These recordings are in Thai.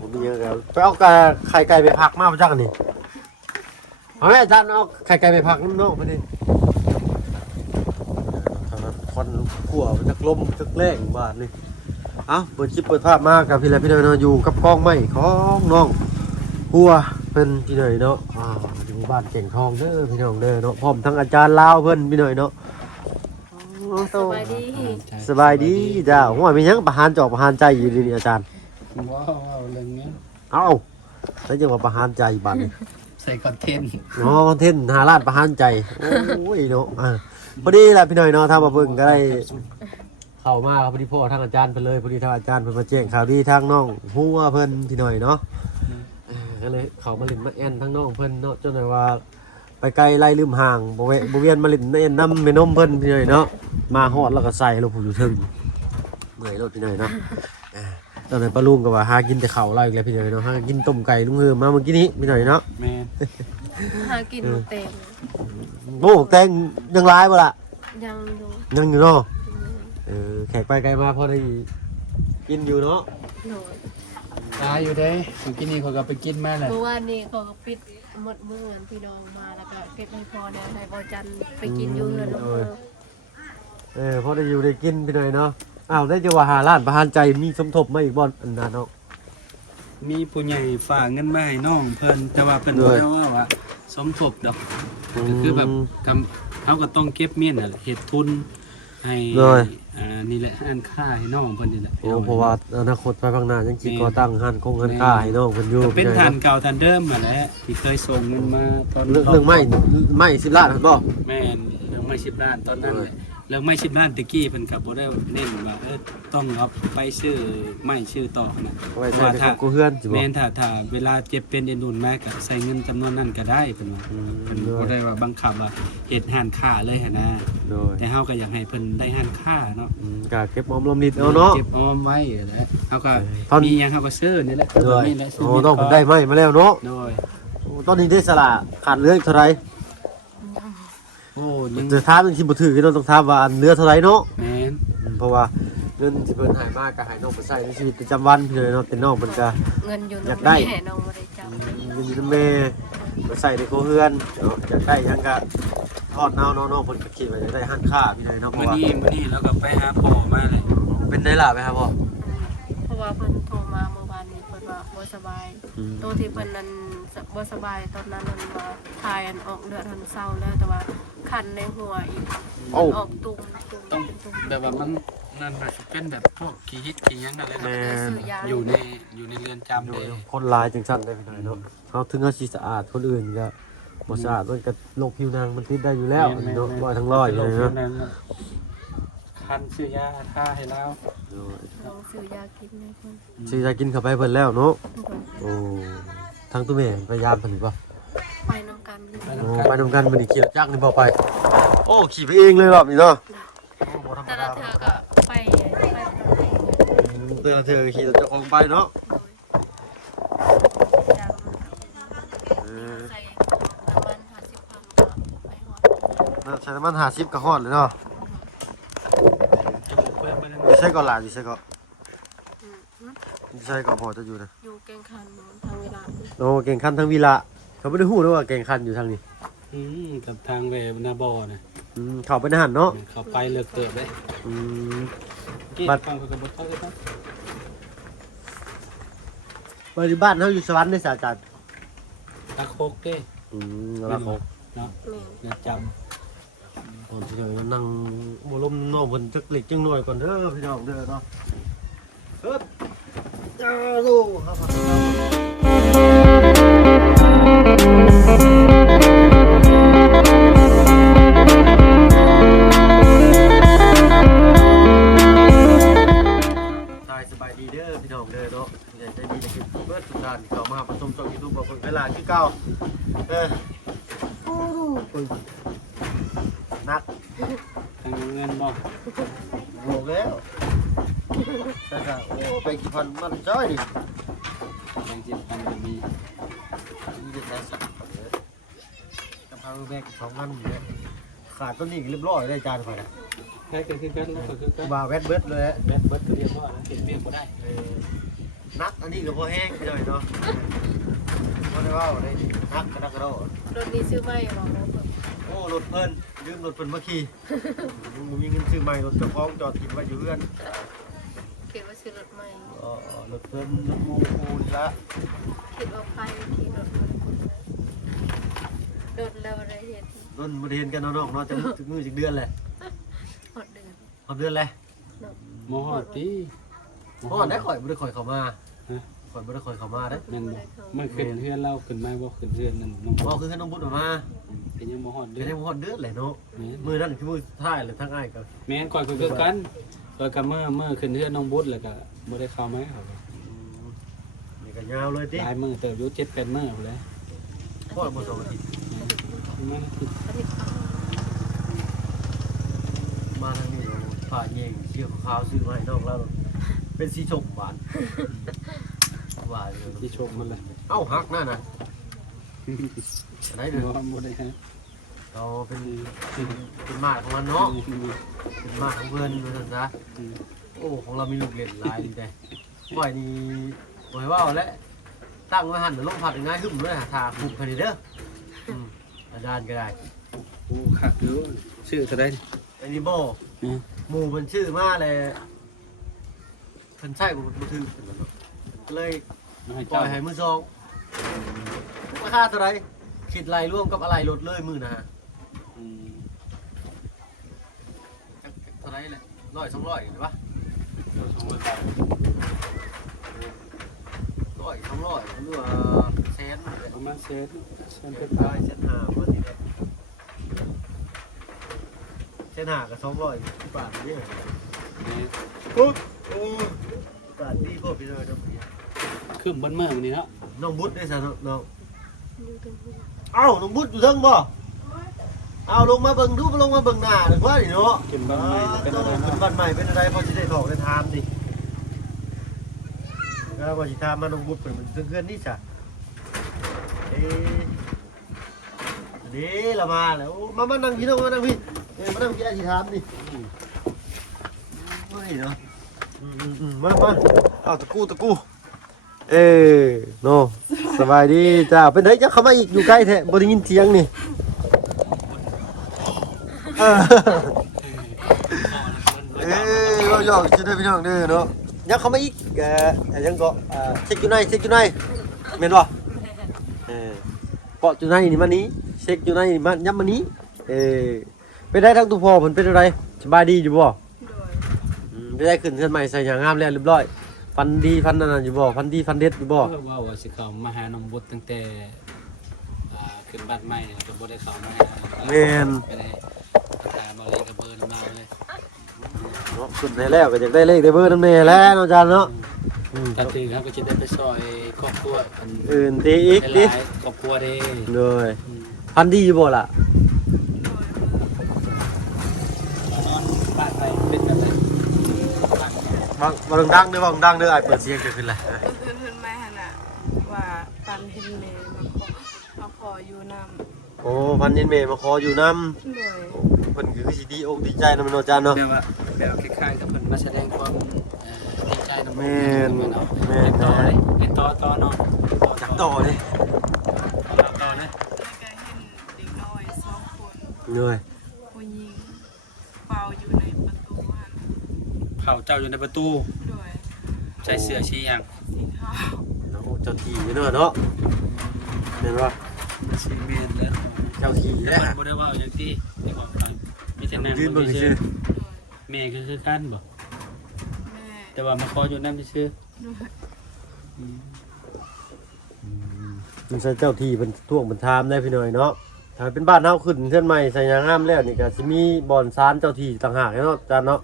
ผมมีเยอะแล้วไปเอาไข่ไก่ไปผักมาจักอันนี้เอาไหมอาจารย์เอาไข่ไก่ไปผักน้ำนอกไปดิควันขั่วมันจะล้มจะแรงบาดนี่เอาเปิดคลิปเปิดภาพมากับพี่และพี่เนยเนาะอยู่กับกล้องไม้ของน้องหัวเป็นพี่เนยเนาะอยู่บ้านเก่งทองเด้อพี่น้องเด้อเนาะพร้อมทั้งอาจารย์ลาวเพิ่นพี่เนยเนาะสบายดีสบายดีจ้าหัวมียังประหารจอกประหารใจอยู่ดีอาจารย์ว้าวเรื่องนี้เอาแล้วจะมาประหารใจบัดใส่คอนเทนต์คอนเทนต์หาร้านประหารใจโอ้ยเนาะพอดีแหละพี่หน่อยเนาะถ้ามาเบิ่งก็ได้เข้ามาครับพอดีพ่อทางอาจารย์ไปเลยพอดีทางอาจารย์เพิ่นมาแจ้งข่าวดีทางน้องหัวเพิ่นพี่หน่อยเนาะก็เลยเข้ามาเล่นมาแอนทั้งน้องเพิ่นเนาะจนได้ว่าไปไกลไล่ลืมห่างบ่เวียนมาเล่นแอนน้ำแม่นมเพิ่นพี่หน่อยเนาะมาฮอดแล้วก็ใส่ลงผู้อยู่ถึงเมื่อยรถพี่หน่อยเนาะตอนนั้นป้าลุงก็ว่าหากินแต่ข้าวไล่อีกแล้วพี่หน่อยเนาะหากินต้มไก่ลุงเฮือมาเมื่อกี้นี้พี่หน่อยเนาะแม่หากินเต็มโอ้แตงยังร้ายบ่ล่ะยังอยู่เนาะแขกไปไกลมาพอได้กินอยู่เนาะตายอยู่ได้เมื่อกี้นี่เขาก็ไปกินมาเลยเมื่อวานนี้เขาก็ปิดหมดมื้อพี่น้องมาแล้วก็เก็บให้พอเนี่ยให้บ่จันไปกินอยู่เฮือนพอได้อยู่ได้กินพี่หน่อยเนาะอ้าวได้จะว่าหาร้านประหารใจมีสมทบมาอีกบ่อันนั้นเนาะมีผู้ใหญ่ฝากเงินมาให้น้องเพิ่นแต่ว่าเพิ่นบอกว่าสมทบดอกก็คือแบบทำเขาก็ต้องเก็บเมียนน่ะเฮ็ดทุนให้นี่แหละอันค่าให้น้องเพิ่นนี่แหละเพราะว่าอนาคตไปข้างหน้าจังสิก่อตั้งห้านคงห้านค้าให้น้องเพิ่นอยู่เป็นทานเก่าทานเดิมมาแล้วที่เคยส่งเงินมาตอนเรื่องไม่10ล้านบ่แม่นเรื่องไม่10ล้านตอนนั้นเรื่องไม่10ล้านตะกี้เพิ่นก็บ่ได้เน้นว่าต้องเอาไปซื้อไม่ซื้อต่อนะเพราะว่าถ้ากูเฮือนสิบ่แม่นถ้าเวลาเจ็บเป็นเอ็นอุ่นมาก็ใส่เงินจำนวนนั้นก็ได้เพิ่นว่าเพิ่นบ่ได้ว่าบังคับว่าเฮ็ดห้านค้าเลยหั่นนะแต่เฮาก็อยากให้เพิ่นได้ห้านค้าเนาะก็เก็บออมรอมริดเอาเนาะเก็บออมไว้แหละเฮาก็มีหยังเฮาก็ซื้อนี่แหละนี่แหละต้องได้ไม้มาแล้วเนาะโดยตอนนี้ได้สละขาดเหลือเท่าไหร่โอ้ยังจะถามสิบ่ถือก็ต้องถามว่าอันเหลือเท่าไหร่เนาะแม่นเพราะว่าเงินที่เพิ่นให้มาก็ให้น้องไปใช้ในชีวิตประจำวันเพิ่นเนาะเป็นน้องเพิ่นก็เงินอยู่อยากได้น้องบ่ได้จับเงินอยู่แม่ไปใส่ในโคเฮือนเนาะอยากได้หยังก็ทอดเอาน้องๆเพิ่นก็คิดว่าจะได้หันค่าพี่เลยเนาะมื้อนี้แล้วก็ไปหาพ่อมาเลยเป็นได้ล่ะไปหาพ่อเพราะว่าเพิ่นโทรมาเมื่อวานนี้เพิ่นว่าบ่สบายตัวที่เพิ่นนั้นบ่สบายตอนนั้นมันว่าทายอันออกเลือดทันเศร้าแล้วแต่ว่าคันในหัวอีกออกตุ่มต้องแบบว่ามันนั่นน่ะเป็นแบบพวกขี้ฮิตขี้หยังนั่นแหละอยู่ในเรือนจำเลยคนหลายจังซั่นได้พี่น้อยเนาะเฮาถึงเฮาสิสะอาดคนอื่นก็บ่สะอาดมันก็โรคผิวหนังมันติดได้อยู่แล้วเนาะบ่ทั้งร้อยเลยเนาะคันซื้อยาทาให้แล้วซื้อยากินให้เพิ่นซื้อยากินเข้าไปเพิ่นแล้วเนาะโอ้ทางตู้แม่พยายามเพิ่นบ่ไปนำกันไปนำกันมื้อนี้ขี่รถจักรนี่บ่ไปโอ้ขี่ไปเองเลยรอบนี้เนาะแต่ละเธอก็ไปแต่ละเธอขี่รถเจ้าของไปเนาะใช้น้ำมัน50ก็ฮอดเลยเนาะดิใช่ก็หลานดิใช่ก็พอจะอยู่นะอยู่เก่งคันทางเวลาโอ้เก่งคันทางวีระเขาไม่ได้หู้ด้วยว่าเก่งคันอยู่ทางนี้กับทางเวนาบอนะเขาไปในหันเนาะเขาไปเลือกเติบได้บัดฟังเขากับบทเขาเลยครับบริบ้านเขาอยู่สวรรค์ในศาลจันทร์รักโคกเด้รักโคกเนาะเนื้อจำผมจะนั่งโมลมน้องคนจักเล็กจังหน่อยก่อนเด้อพี่น้องเด้อเนาะจ้าลูกครับสบายดีเด้อพี่น้องเด้อเนาะใจดีจะเก็บเบิร์ดทุกท่านเข้ามาผสมช่องยูทูบบอกเวลาที่เก้านักทางเงินบ่โหแล้วใช่ๆโอ้ไปกี่พันมันจ้อยดิแบงค์10,000ก็มีจะใช้สักกะเพราแบก2,000อยู่เลยขาดต้นนี้เรียบร้อยได้จานข่อยนะแค่คือกันแล้วก็คือกันบ่าแวดเบิดเลยแวดเบิดคือเรียบร้อยแล้วเก็บเบี้ยบ่ได้ นักอันนี้ก็พอแห้งไปหน่อยเนาะบ่ได้ว่าได้นักกระดักกระโดด รถนี้ซื้อใหม่บอกแล้วเพิ่น โอ้รถเพิ่นยืมรถเพิ่นมาขี่บ่มีเงินซื้อใหม่รถเจ้าของจอดทิ้งไว้อยู่เรือน คิดว่าซื้อรถใหม่ อ๋อรถเพิ่นรถโมกูนี่ละ คิดว่าไฟขี่รถโดนแล้วอะไรเห็น รถบ่ได้เห็นกันเนาะน้องเนาะจะถึงมือจักเดือนแหละ หดเดือน ฮอดเดือนแหละ เนาะ หมอฮอดติ ฮอดได้ข่อยบ่ได้ข่อยเข้ามา ฮะ ข่อยบ่ได้ข่อยเข้ามาเด้ แม่นบ่มันขึ้นเฮือนเราขึ้นมาบ่ขึ้นเฮือนนั่นน้อง บ่คือให้น้องบุญออกมา เป็นยังบ่ฮอด เดี๋ เด้ ยว อ ได้ฮอดเดือนแหละเนาะ แม่น มื้อนั้นคือมื้อสุดท้ายเลยทั้งอ้ายก็ แม่นก่อนคือกันแล้วก็เมื่อขึ้นเฮือนน้องบุญแล้วก็บ่ได้เข้ามาครับ นี่ก็ยาวเลยติ หลายมื้อเติบอยู่7-8มื้อพุ่นแหละ พอบ่2อาทิตย์ มัน อันนี้เอา มาทางนี้ฝ่าแยงเชี่ยวขาวซื้อมาให้น้องแล้วเป็นสีชมหวานหวานเลย ที่ชมมันล่ะ เอ้าฮักนั่นน่ะไหนเด้อ บ่ได้ฮะ เราเป็นหมากของมันเนาะเป็นหมากของเพิ่นว่าซั่นซะโอ้ของเรามีลูกเล่นหลายดีแต่บ่อยนี่บ่ให้ว่าแล้วตั้งไว้หั่นลงผัดง่ายขึ้นเลยทาคุกคันนี้เด้ออาจารย์ก็ได้ โอ้คักอยู่ชื่อเท่าใด อันนี้บ่หมู่มันชื่อมาเลยเพิ่นใช้บ่ถือก็เลย ให้ ปล่ เจ้า อยให้มือสองราคาเท่าไหร่คิดรายร่วมกับอะไรลดเลยมื้อนะฮะเท่าไหร่เลย100 200เห็นปะ 200 บาท 100 200หรือว่าแสน ประมาณเศษไปเศษเป็น แสนห้าประมาณนี้แหละแสนห้ากับ200บาทนี่ นี่ ปุ๊บโอ้บาทดีพวกพี่น้อยเนาะ คือเบิ่นมื้อมื้อนี้เนาะ น้องบุตรได้ซะน้อง อยู่ตรงนี้ เอ้าน้องบุตรอยู่เทิงบ่เอาลงมาเบิ่งดูลงมาเบิ่งหน้าหรือว่านี่เนาะ กินบ้านใหม่เป็นอะไร เป็น เนาะ บ้านใหม่เป็นอะไรพอสิได้ถอกได้ถามดิก็ว่าสิถามมาน้องบุตรเพิ่นมันเพื่อนนี่จ้ะเอ๊ะเด้ละมาแล้วมานั่งกินมานั่งพี่มานั่งกินสิถามดิว่านี่เนาะมาเอาตะกู้โนสบายดีจ้าเป็นไดจะเข้ามาอีกอยู่ใกล้แท้บ่ได้ยินเสียงนี่เราหยอกจะได้พี่น้องเด้อเนาะยังเข้ามาอีกยังก็เช็คอยู่ไหนแม่นบ่เกาะอยู่ไหนนี่มานี้เช็คอยู่ไหนนี่มาย้ำมานี้เป็นได้ทั้งตัวพ่อเพิ่นเป็นอะไรสบายดีอยู่บ่ โดย ได้ขึ้นเรือนใหม่ใส่อย่างงามแล้วเรียบร้อยฟันดีฟันนั่นอยู่บ่ฟันดีฟันเด็ดอยู่บ่ ว่าสิเข้ามาหาน้องบุตรตั้งแต่ขึ้นบ้านใหม่ก็บ่ได้เข้ามา แม่น ไปได้ตาบ่เลยก็เบิ่นมาเลย เนาะขึ้นได้แล้วก็อยากได้เลขได้เบอร์นำแน่แล้วเนาะอาจารย์เนาะ ถ้าถึงครับก็จะได้ไปซอยครอบครัวอัน อื่นตีอีก ห ดิ ลายครอบครัวเด้ เลยฟันดีอยู่บ่ล่ะ นอนบ้านไปเป็นแบบนั้น บ่ดังเด้อบ่ดังเด้ออ้ายเปิดเสียงจะขึ้นแหละ เพื่อนไม่ขนาดว่าปันเห็นเมย์มาขออยู่น โอ้ฟันยินเมย์มาขออยู่นำ ำโดย เพิ่นคือสิดีอกดีใจนำเนาะอาจารย์เนาะ แบบคล้ายๆกับเพิ่นมาแสดงความดีใจนำ แม่น แม่นต่อเลยเป็นต่อเนาะ จักต่อเด้ ต่อเลย แล้วก็เห็นเด็กน้อย2 คน เหนื่อย ผู้หญิงเป่าอยู่ในประตูหัน เผาเจ้าอยู่ในประตู โดย ใส่เสื้อชี้ยัง สีขาว เนาะเจ้าที่เนาะเนาะเห็นบ่ สีเมียนแล้ว เจ้าที่ แต่ แล้ว มันบ่ได้ว่าอย่างที่บอกไปมีแต่นั่ง ยืนเบิ่งซื่อ แม่ก็คือกันบ่ แม่ แต่ว่ามาขออยู่นำซื่อ โดย มันใส่เจ้าที่เป็นท่วงเป็นทามได้พี่น้อยเนาะถ้าเป็นบ้านเฮาขึ้นเทือนใหม่ใส่ยางงามแล้วนี่ก็สิมีบ่อนศาลเจ้าที่ต่างหากเนาะอาจารย์เนาะ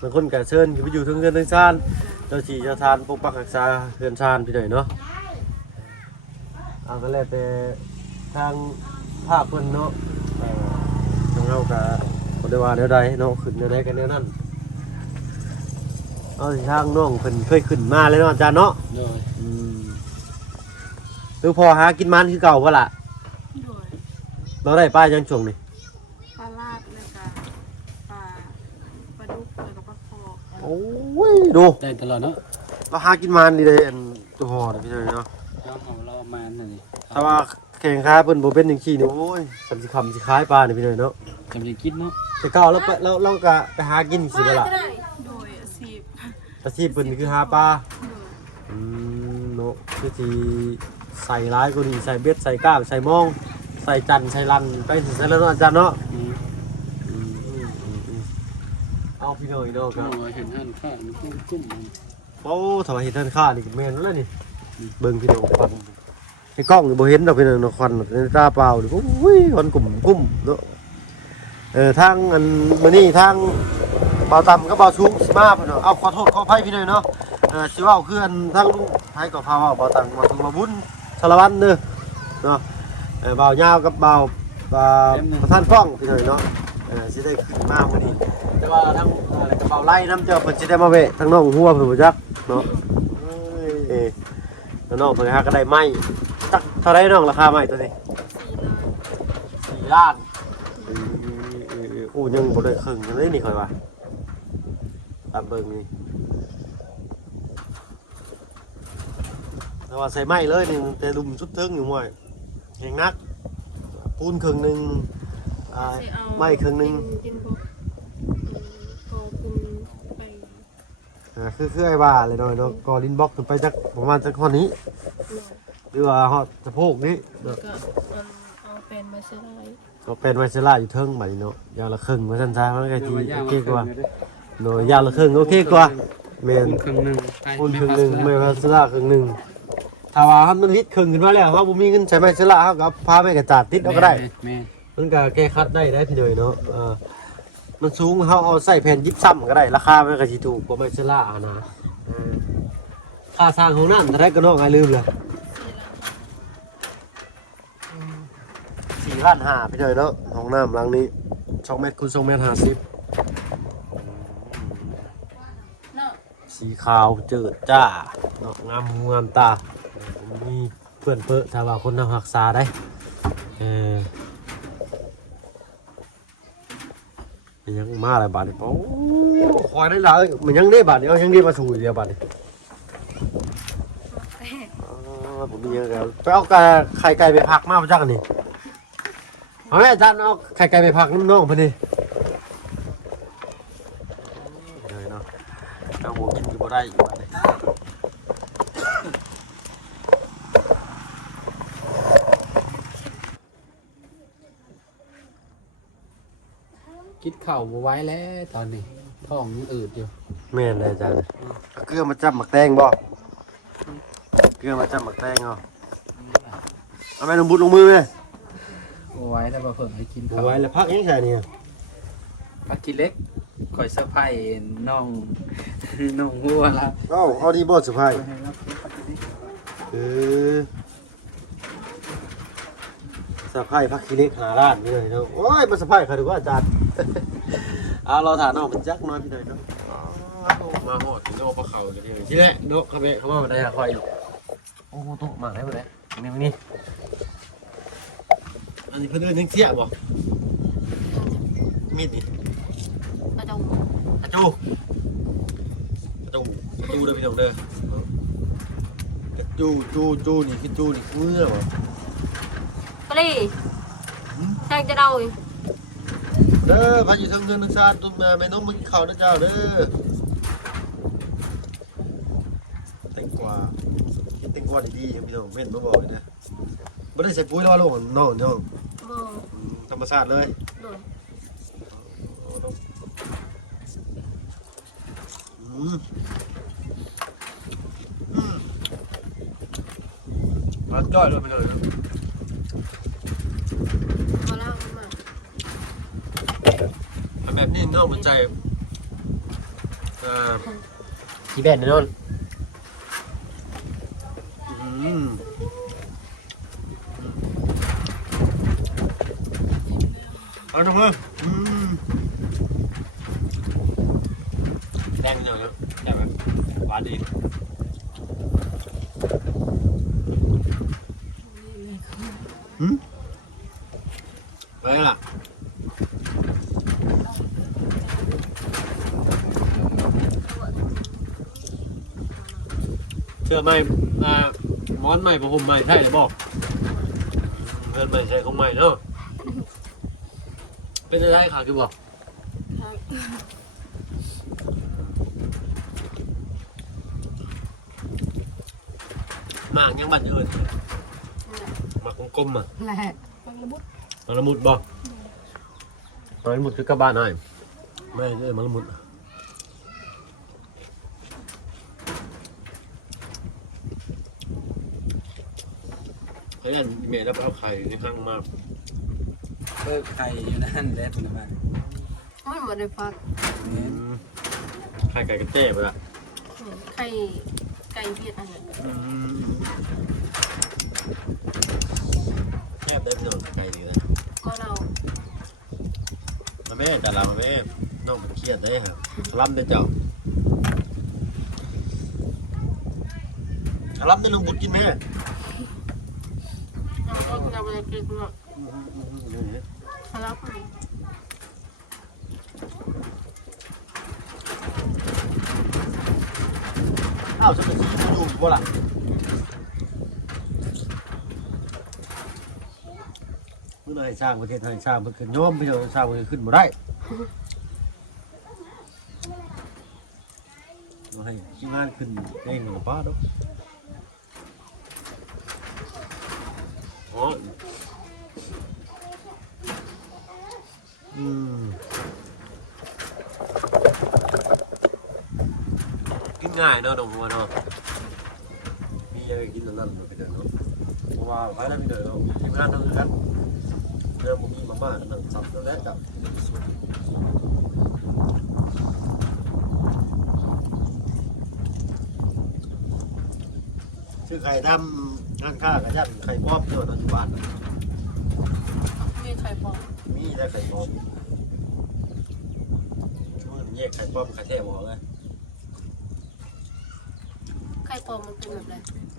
บางคนก็เชิญขึ้นไปอยู่เทั้งเรือนเทั้งศาลเจ้าที่เจ้าทานปกปักรักษาเรือนศาลพี่น้อยเนาะเอาก็แล้วแต่ทางภาคเพิ่นเนาะทางเฮาก็บ่ได้ว่าแนวใดเนาะขึ้นแนวใดก็แนวนั้นเอาสิทางน้องเพิ่นเคยขึ้นมาเลยเนาะอาจารย์เนาะ โดย คือพอหากินมันคือเก่าปะล่ะ โดย เราได้ป้ายังช่วงนี่ ปลาลาดแล้วก็ปลาดุกแล้วก็ปลาคอ โอ้ยดู ได้ตลอดเนาะ เราหากินมันดีเลยอันตัวหอดพี่น้อยเนาะ เราเอาเรามานั่นนี่ ถ้าว่าแข่งค้าเพิ่นบ่เป็นจังซี่นี่โอ้ยสำสิคำสิคล้ายปลานี่พี่น้อยเนาะ จำสิคิดเนาะ แต่เก่าแล้วเราก็ไปหากินสิบ่ล่ะ โดยอาชีพ อาชีพเพิ่นคือหาปลาเนาะคือสิใส่ร้ายกว่านี้ใส่เบ็ดใส่ก้ามใส่มองใส่จันใส่ลันไปสิใส่แล้วเนาะอาจารย์เนาะเอาพี่น้อยเนาะครับ เห็นหันข้ามันกุ้ม โอ้ถ้าว่าเห็นท่านข้านี่ก็แม่นแล้วนี่เบิ่งพี่น้องควันในกล้องนี่บ่เห็นดอกพี่น้องเนาะควันในตาเปล่านี่โอ้ยควันกลุ่มเนาะทางอันมื้อนี้ทางเบาต่ำกับเบาสูงสิมาพี่น้องเอาขอโทษขออภัยพี่น้อยเนาะสิเว้าคืออันทางลุงไทยก็พาเว้าเบาต่ำมาถึงมาบุญสารวัตรเด้อเนาะเบายาวกับเบาประธานฟ้องพี่น้อยเนาะสิได้ขึ้นมามื้อนี้แต่ว่าทางเบาไล่น้ำเจ้าเพิ่นสิได้มาเวะทางน้องหัวเพิ่นบ่จักเนาะน้องเพิ่นหาก็ได้ไม้จักเท่าไรน้องราคาไม้ตัวนี้4 ล้านโอ้ยังบ่ได้ครึ่งเลยนี่ค่อยว่าตามเบิ่งนี่แต่ว่าใส่ไม้เลยนี่แต่ดุมสุดเทิงอยู่หม่อยแห่งนักปูนครึ่งนึงไม้ครึ่งนึงคือไอ้บ้าเลยหน่อยเนาะกอลินบล็อกขึ้นไปจากประมาณจากข้อนี้หรือว่าฮอดสะโพกนี้ แล้วก็เอาเป็นมาใช้ได้ ก็เป็นไวเซล่าอยู่เทิงบัดนี้เนาะยาวละครึ่งว่าซั่นซะมันก็สิโอเคกว่าเนาะยาวละครึ่งโอเคกว่าแม่น ครึ่งนึง คูณครึ่งนึงไม่ไวเซล่าครึ่งนึงถ้าว่ามันฮิตครึ่งขึ้นมาแล้วเฮาบ่มีเงินใช้ไวเซล่าเฮาก็พาแม่กระจาดติดเอาก็ได้ แม่ มันก็แก้คัดได้พี่เดยเนาะมันสูงเฮาเอาใส่แผ่นยิบซ้ำก็ได้ราคามันก็สิถูกกว่าไวเซล่านะค่าสร้างของน้ำเท่าไหร่ก็น้องให้ลืมเลย4 ล้าน 5พี่เดยเนาะห้องน้ำหลังนี้2 เมตรคูณ2 เมตร 50สีขาวเจิดจ้าเนาะงามหูงามตามีเพื่อนเพ้อถ้าว่าคนทำรักษาได้ยังมาอะไรบาดนี่โอ้คอยได้เลยมันยังได้บาดนี่เอายังได้มาสู่เดียวบาดนี่ผมมีเยอะแล้วไปเอาไข่ไก่ไปผักมาจักนี่เอาแม่อาจารย์เอาไข่ไก่ไปผักน้องๆเพิ่นนี่เลยเนาะเอาหัวกินอยู่บ่ได้อยู่บาดนี่ คิดเข่าบ่ไหว้แล้วตอนนี้ท้องมันอืดอยู่ แม่นเลยอาจารย์เกลือมาจับหมักแตงบ่เกลือมาจับหมักแตงเอาแม่ลงบุญลงมือไหม บ่ไหว้แล้วบ่เพิ่งให้กิน เอา ข้าว ไว้แล้วพักยังไงเนี่ย พักกินเล็กคอยเซอร์ไพรส์น้อง น้องหัวละ เอาดีบ่สุภาพสะพายพักคิเล็กหาร้านพี่เลยเนาะโอ้ยมาสะพายใครดูว่าอาจารย์ เราถามน้องเป็นจักน้อยพี่เลยเนาะมาหอดโนปลาเขาเลยทีแรกโนกเขาเข้ามาได้คอยอยู่โอ้โหตุ๊กมาได้หมดเลยนี่อันนี้เพื่อนยังเชี่ยบ่มีดนี่ กระดู กระจูเด้อพี่น้องเด้อกระจูนี่คือจูนี่คือเมื่อบ่ ปลีแทงจะเดาอีก เด้อพาอยู่ทางเงินทางชาติต้นมาแม่น้องมึงกินข้าวนะเจ้าเด้อแตงกวากินแตงกวาดีๆพี่น้องเว้นบ่บอกเลยนะบ่ได้ใส่ปุ๋ยแล้วว่าลูกน้อง บ่ ธรรมชาติเลย โดน มาจ้อยเลยไปเลย มาเล่ามา แบบนี้น้องมันใจที่แบนนะนนเอาจังเลยแดงหน่อยนะแต่แบบหวานดีไปล่ะ อใหม่ม้อนใหม่ผ้าห่มใหม่ใช่หรือบอกเงินใหม่ใช่ของใหม่เนาะเป็นได้ค่ะคือบอกหมากยังบัดเอิญหมากกลมๆอ่ะ แหละ มังละมุดบอกมังละมุดคือกระบาหน่อยไม่มังละมุดเขาเล่นเมย์แล้วเอาไข่ในข้างมาก เปิดไข่อยู่นั่นแหละพุ่นน่ะบ้าน มันบ่ได้ฟัก ไข่ไก่กระเจี๊ยบละ ไข่ไก่เวียดอันนั้น แคบได้พี่น้องไก่ดีเลย ก็เรา มาแม่จัดเรามาแม่น้องเป็นเครียดได้ฮะรับได้เจ้ารับได้ลงบุญกินแม่ เราก็จะไปกินเนาะรับ อ้าวจะเป็นสีดูบ่ล่ะเมื่อไหร่สร้างประเทศไทยสร้างมันขึ้นโยมพี่น้องสร้างมันขึ้นบ่ได้เราให้ที่งานขึ้นเองหรือเปล่าดอกอ๋อกินง่ายเนาะดอกหัวเนาะมีอะไรกินนั่นๆไปเดินเนาะเพราะว่าไปแล้วพี่เดินเนาะทีมงานทั้งนั้นเริ่มมีมาม่านั่งสับแล้วจับชื่อไข่ดำงานข้ากระยันไข่ป้อมเที่ยวปัจจุบัน มีไข่ปลอม มีได้ไข่ป้อมมันแยกไข่ป้อมไข่แท้บอกเลย ไข่ปลอมมันเป็นแบบไร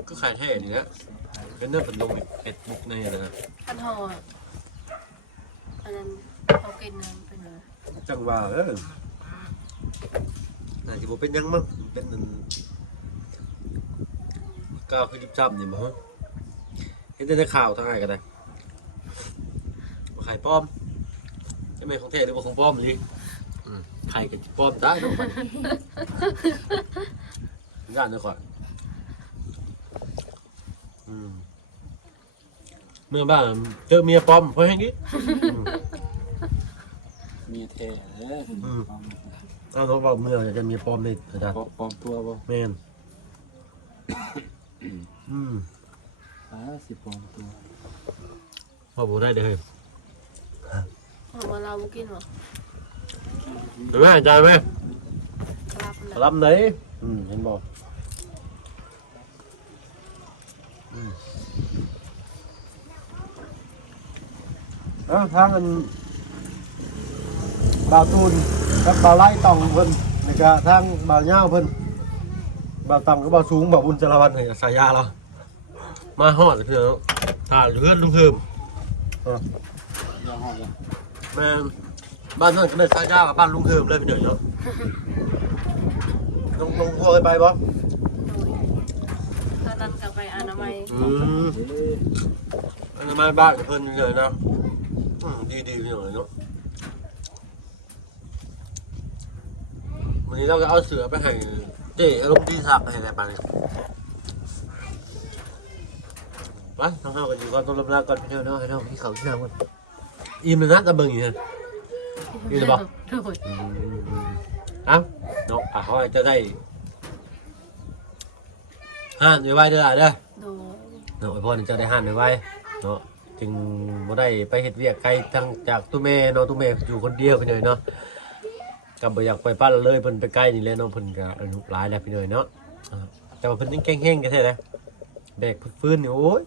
ก็ไข่แท้นี่แหละเป็นเนื้อเป็นลงเป็ดมุกในอะไรนะ พันห่ออันนั้นเขากินนั้นเป็นอะไร จังหวะน่าจะบอกเป็นยังมั้งเป็นก้าวขึ้นยิบจับนี่มั้งเห็นแต่ข่าวทางไหนกันเลยไข่ป้อมจะเป็นของแท้หรือว่าของป้อมลิไข่กับป้อมได้ทุกคนด้านนี้ก่อนเมื่อบ้านเจอเมียป้อมเพราะแห่งนี้ มีแท้เด้อ เอาน้องบอกเมื่อจะมีป้อมในอาจารย์ ปลอมตัวบ่ แมนสิปลอมตัว พ่อบอกได้เด้อ ของเราไม่กินหรอ เห็นไหมอาจารย์ไหม รับเลย รับไหนเห็นบอกทางอันบ่าวตูนกับบ่าวไล่ตองเพิ่นนี่ก็ทางบ่าวเงาเพิ่นบ่าวต่ำกับบ่าวสูงบ่าวบุญจรวันให้สายยาเรามาฮอดเพื่อนถ่าเลื่อนลุงเพิ่ม อย่าฮอดเลย แม่บ้านนั่นก็เป็นสายยากับบ้านลุงเพิ่มเลยพี่เดี๋ยวเนาะลงพวกไปบ่ ตอนนั้นกลับไปอนามัย อันนั้นมาบ้านกับเพิ่นเลยนะดีพี่หน่อยเนาะวันนี้เราก็เอาเสือไปให้เจ๊อารมณ์ดีสักให้ได้ปะเนี่ยไปทั้งห้ากันอยู่ก่อนต้นลำลาก่อนพี่เนาะให้น้องที่เขาที่น้ำกันอิ่มเลยนะตะเบิงอย่างนี้นี่เลยปะเอ้าเนาะเขาจะได้ห้านไว้เด้อเด้อ โดย เนาะไอ้พ่อนี่จะได้ห้านไว้เนาะจึงบ่ได้ไปเฮ็ดเวียกไกลทั้งจากตู้แม่เนาะตู้แม่อยู่คนเดียวพี่เนยเนาะก็บ่อยากไปป้านเลยเพิ่นไปใกล้นี่แหละเนาะเพิ่นก็อายุหลายแล้วพี่เนยเนาะแต่ว่าเพิ่นยังแข็งแรงกันแท้เลยแบกฟื้นนี่โอ้ย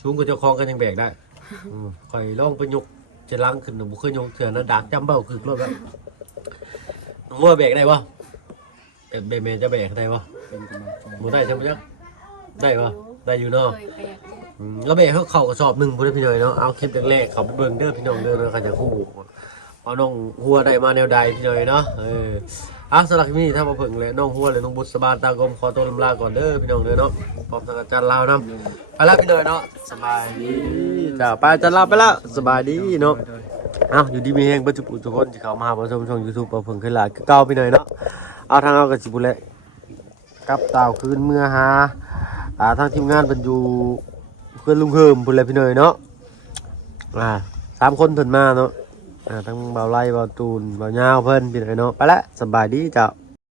สูงกว่าเจ้าของกันยังแบกได้ค่อยลองไปยกจะล้างขึ้นบ่เคยยกเถื่อนะดากจำเบ้าคือรถแล้วงัวแบกได้บ่แม่จะแบกได้บ่ เป็นกำลังใจ บ่ได้ใช่มั้ยได้บ่ได้อยู่เนาะ เคยแปลก แล้วแม่เขากระสอบหนึ่งพุ่นพี่น้อยเนาะเอาคลิปแรกๆเขาไปเบิ่งเด้อพี่น้องเด้อเขาจะคู่ เอาน้องหัวได้มาแนวใดพี่น้อยเนาะสำหรับที่นี่ถ้ามาเพิ่งเลยน้องหัวเลยน้องบุษบาลตากรมขอตัวลำลาก่อนเด้อพี่น้องเด้อเนาะพร้อมทางอาจารย์ลาวนำไปแล้วพี่น้อยเนาะสบายดีจ้าไปอาจารย์ลาไปแล้วสบายดีเนาะอยู่ดีมีแฮงเบ่จุบทุกคนที่เข้ามาหาผู้ชมช่อง YouTube เพิ่งขึ้นหลายคือเก่าพี่น้อยเนาะเอาทางเอากับสิบุแลกับเต่าคืนเมื่อหาทางทีมงานเพิ่นอยู่เพื่อนลุงเฮิมพุ่นแหละพี่น้อยเนาะ3 คนเพิ่นมาเนาะทั้งเบาไล่เบาตูนเบายาวเพิ่นพี่น้อยเนาะไปละสบายดีจ้า